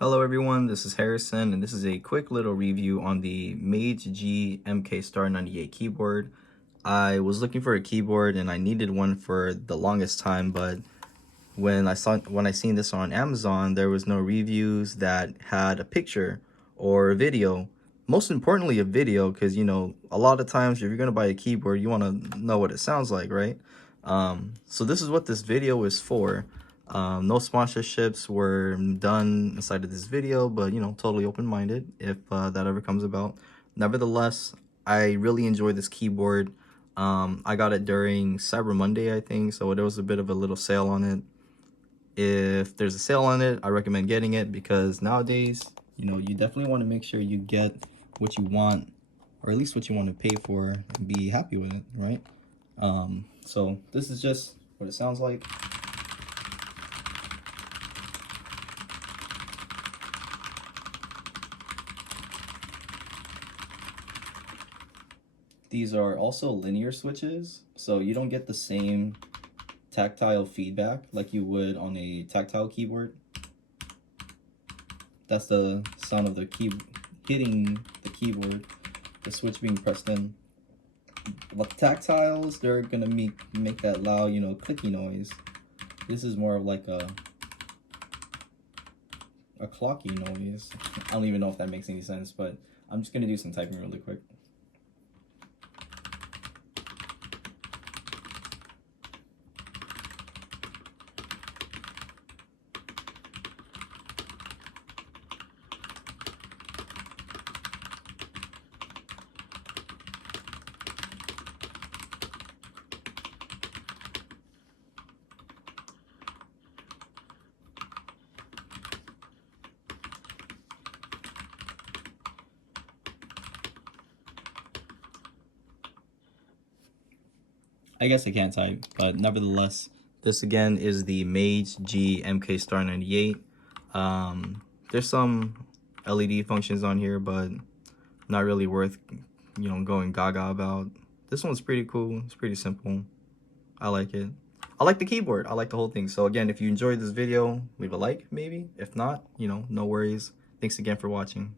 Hello everyone, this is Harrison and this is a quick little review on the magegee MK Star 98 keyboard. I was looking for a keyboard and I needed one for the longest time, but when I seen this on Amazon, there was no reviews that had a picture or a video. Most importantly, a video, because a lot of times if you're gonna buy a keyboard, you want to know what it sounds like, right? So this is what this video is for. No sponsorships were done inside of this video, but totally open-minded if that ever comes about. Nevertheless, I really enjoy this keyboard. I got it during Cyber Monday, I think, so there was a bit of a little sale on it. If there's a sale on it, I recommend getting it because nowadays, you definitely want to make sure you get what you want, or at least what you want to pay for, and be happy with it, right? So this is just what it sounds like. These are also linear switches, so you don't get the same tactile feedback like you would on a tactile keyboard. That's the sound of the key hitting the keyboard, the switch being pressed in. But tactiles, they're gonna make that loud, clicky noise. This is more of like a clocky noise. I don't even know if that makes any sense, but I'm just gonna do some typing really quick. I guess I can't type, but nevertheless, this again is the magegee MK Star 98. There's some LED functions on here, but not really worth, going gaga about. This one's pretty cool. It's pretty simple. I like it. I like the keyboard. I like the whole thing. So again, if you enjoyed this video, leave a like maybe. If not, no worries. Thanks again for watching.